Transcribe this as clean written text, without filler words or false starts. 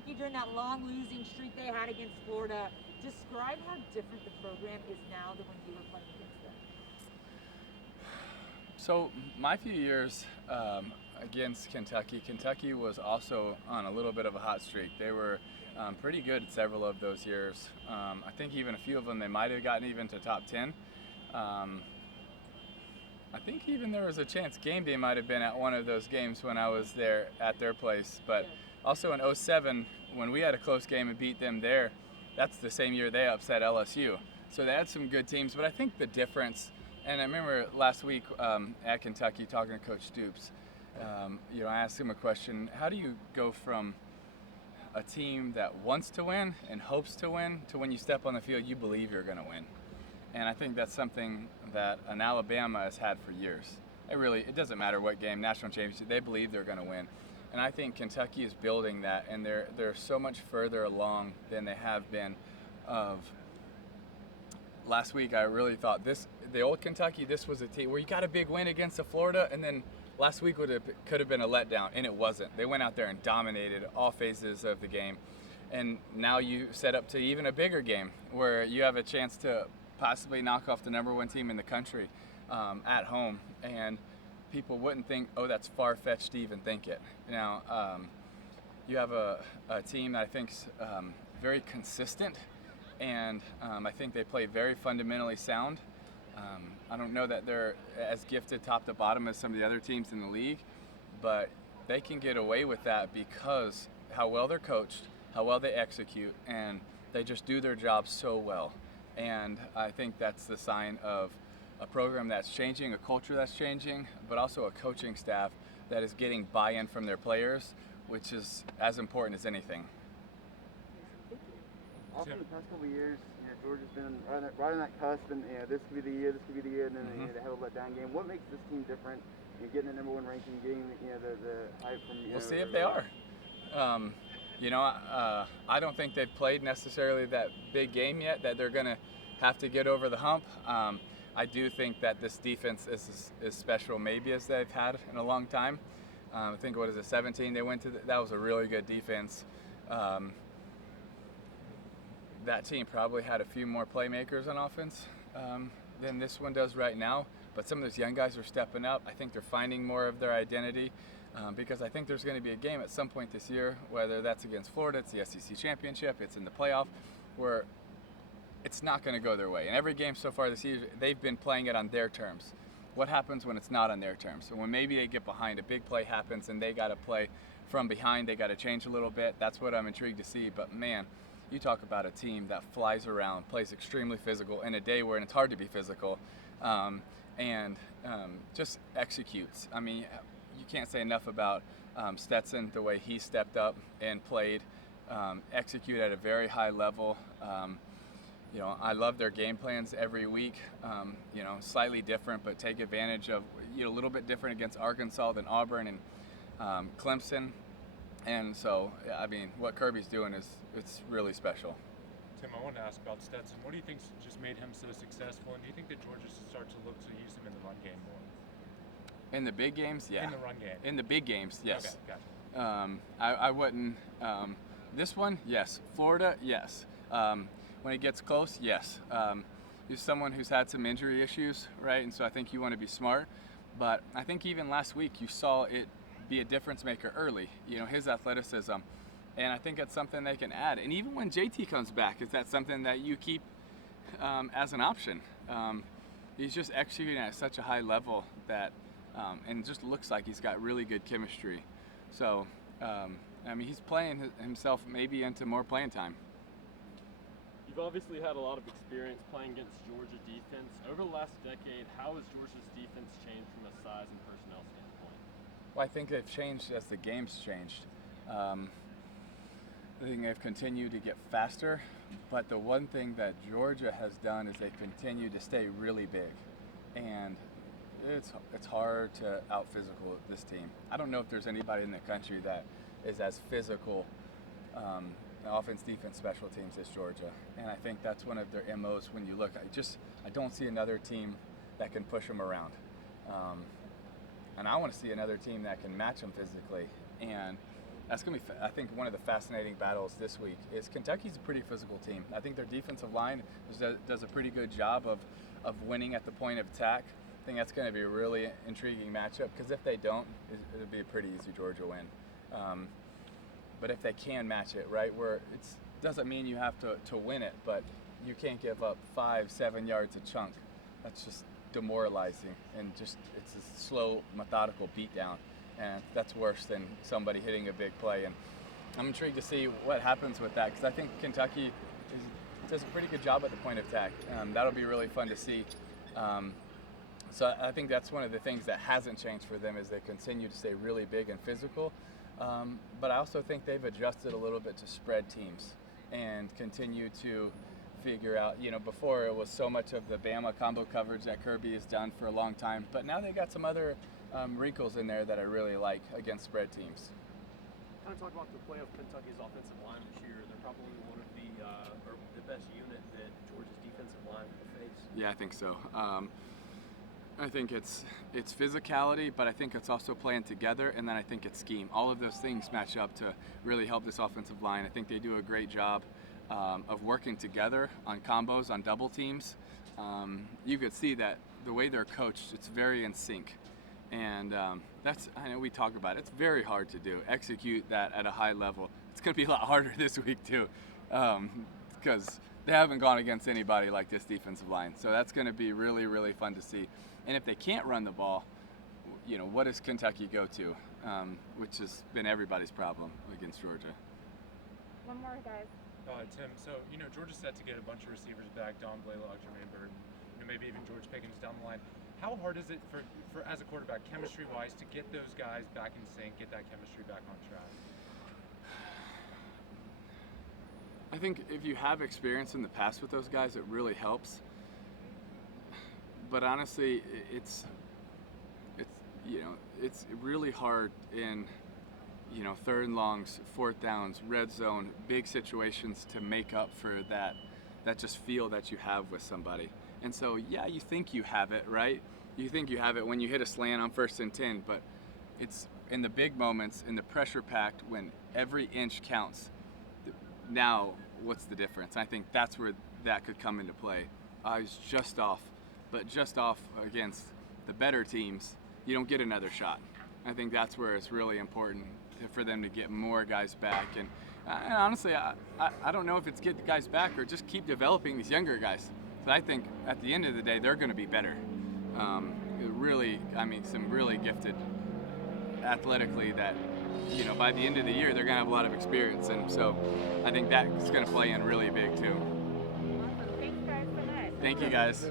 Kentucky during that long losing streak they had against Florida. Describe how different the program is now than when you were playing against them. So my few years against Kentucky was also on a little bit of a hot streak. They were pretty good several of those years. I think even a few of them they might have gotten even to top 10. I think even there was a chance game day might have been at one of those games when I was there at their place. But also in 07, when we had a close game and beat them there, that's the same year they upset LSU. So they had some good teams. But I think the difference, and I remember last week at Kentucky talking to Coach Stoops, I asked him a question: how do you go from a team that wants to win and hopes to win to when you step on the field you believe you're going to win? And I think that's something that an Alabama has had for years. It doesn't matter what game, national championship, they believe they're going to win. And I think Kentucky is building that, and they're so much further along than they have been. Last week I really thought the old Kentucky, this was a team where you got a big win against the Florida, and then last week could have been a letdown, and it wasn't. They went out there and dominated all phases of the game. And now you set up to even a bigger game where you have a chance to possibly knock off the number one team in the country at home, and people wouldn't think, oh, that's far-fetched to even think it. Now, you have a team that I think's very consistent, and I think they play very fundamentally sound. I don't know that they're as gifted top to bottom as some of the other teams in the league, but they can get away with that because how well they're coached, how well they execute, and they just do their job so well. And I think that's the sign of a program that's changing, a culture that's changing, but also a coaching staff that is getting buy-in from their players, which is as important as anything. Also, in the past couple of years, Georgia's been right on that cusp, and this could be the year, and then they have a letdown game. What makes this team different? Getting the number one ranking, getting the hype from. We'll see if they are. I don't think they've played necessarily that big game yet that they're going to have to get over the hump. I do think that this defense is as special maybe as they've had in a long time. I think, 17 they went to? That was a really good defense. That team probably had a few more playmakers on offense than this one does right now, but some of those young guys are stepping up. I think they're finding more of their identity. Because I think there's going to be a game at some point this year, whether that's against Florida, it's the SEC championship, it's in the playoff, where it's not going to go their way. And every game so far this year, they've been playing it on their terms. What happens when it's not on their terms? So when maybe they get behind, a big play happens, and they got to play from behind, they got to change a little bit. That's what I'm intrigued to see. But man, you talk about a team that flies around, plays extremely physical in a day where it's hard to be physical, and just executes. I mean, you can't say enough about Stetson, the way he stepped up and played, execute at a very high level. I love their game plans every week. Slightly different, but take advantage of a little bit different against Arkansas than Auburn and Clemson. And so, I mean, what Kirby's doing it's really special. Tim, I wanted to ask about Stetson. What do you think just made him so successful, and do you think that Georgia should start to look to use him in the run game more? In the big games, yeah. In the run game. In the big games, yes. Okay, gotcha. I wouldn't. This one, yes. Florida, yes. When it gets close, yes. He's someone who's had some injury issues, right? And so I think you want to be smart. But I think even last week you saw it be a difference maker early. His athleticism, and I think that's something they can add. And even when JT comes back, is that something that you keep as an option? He's just executing at such a high level that. And it just looks like he's got really good chemistry. So, he's playing himself maybe into more playing time. You've obviously had a lot of experience playing against Georgia defense. Over the last decade, how has Georgia's defense changed from a size and personnel standpoint? Well, I think they've changed as the game's changed. I think they've continued to get faster, but the one thing that Georgia has done is they continue to stay really big. And it's hard to out-physical this team. I don't know if there's anybody in the country that is as physical, offense, defense, special teams as Georgia. And I think that's one of their MOs when you look. I don't see another team that can push them around. And I want to see another team that can match them physically. And that's going to be, I think, one of the fascinating battles this week is Kentucky's a pretty physical team. I think their defensive line does a pretty good job of winning at the point of attack. I think that's going to be a really intriguing matchup because if they don't, it'll be a pretty easy Georgia win. But if they can match it, right, where it doesn't mean you have to win it, but you can't give up 5-7 yards a chunk. That's just demoralizing, and just it's a slow, methodical beatdown, and that's worse than somebody hitting a big play. And I'm intrigued to see what happens with that because I think Kentucky does a pretty good job at the point of attack. That'll be really fun to see. So I think that's one of the things that hasn't changed for them is they continue to stay really big and physical. But I also think they've adjusted a little bit to spread teams and continue to figure out, before it was so much of the Bama combo coverage that Kirby has done for a long time, but now they got some other wrinkles in there that I really like against spread teams. Kind of talk about the play of Kentucky's offensive line this year. They're probably one of the best unit that Georgia's defensive line will face. Yeah, I think so. I think it's physicality, but I think it's also playing together, and then I think it's scheme. All of those things match up to really help this offensive line. I think they do a great job of working together on combos, on double teams. You could see that the way they're coached, it's very in sync. And I know we talk about it, it's very hard to do. Execute that at a high level. It's going to be a lot harder this week too, because they haven't gone against anybody like this defensive line. So that's going to be really, really fun to see. And if they can't run the ball, what does Kentucky go to? Which has been everybody's problem against Georgia. One more, guys. Tim, so Georgia's set to get a bunch of receivers back, Don Blaylock, Jermaine Burton, maybe even George Pickens down the line. How hard is it for as a quarterback, chemistry-wise, to get those guys back in sync, get that chemistry back on track? I think if you have experience in the past with those guys, it really helps. But honestly, it's really hard in third and longs, fourth downs, red zone, big situations to make up for that just feel that you have with somebody. And so, yeah, you think you have it, right? You think you have it when you hit a slant on 1st and 10, but it's in the big moments, in the pressure packed, when every inch counts. Now, what's the difference? I think that's where that could come into play. I was just off, but just off against the better teams, you don't get another shot. I think that's where it's really important for them to get more guys back. And honestly, I don't know if it's get the guys back or just keep developing these younger guys. But I think at the end of the day, they're going to be better. Some really gifted athletically that, by the end of the year, they're going to have a lot of experience. And so I think that's going to play in really big too. Awesome. Thanks, guys, so much. Thank you, guys.